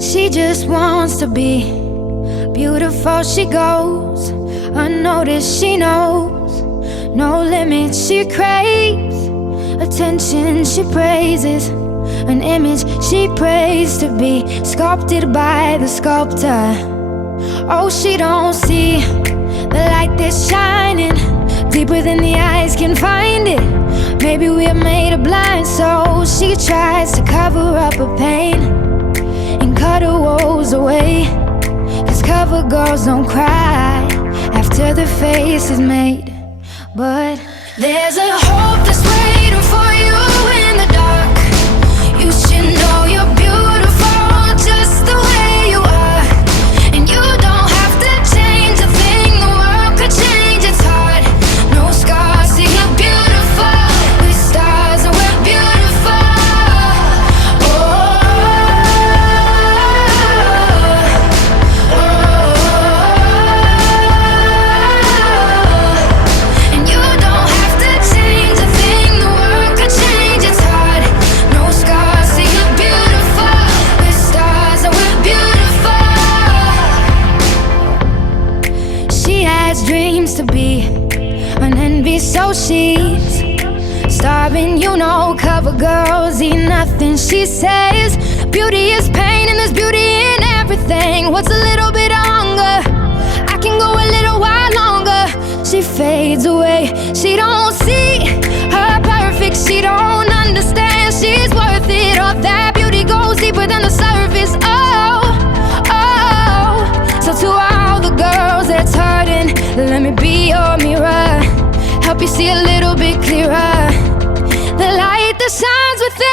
She just wants to be beautiful. She goes unnoticed. She knows no limits. She craves attention. She praises an image she prays to be sculpted by the sculptor. Oh, she don't see the light that's shining deeper than the eyes can find it. Maybe we're made of blind souls. She tries to cover up her pain and cut her woes away, 'cause cover girls don't cry after the face is made. But there's a hope that's waiting for you in the dark. You should know you're beautiful just the way you are, and you don't have to change a thing. The world could change its heart. No scars, see you're beautiful. We're stars and we're beautiful. And you don't have to change a thing. The world could change its heart. No scars, see you're beautiful. We're stars and we're beautiful. She has dreams to be an envy, so she's starving. You know, cover girls eat nothing. She says beauty is pain and there's beauty in everything. What's a little bit of hunger? I can go a little while longer. She fades away. She don't see her perfect. She don't understand she's worth it. All that beauty goes deeper than the surface. Oh, oh. So to all the girls that's hurting, let me be your mirror, help you see a little bit clearer. The light that shines within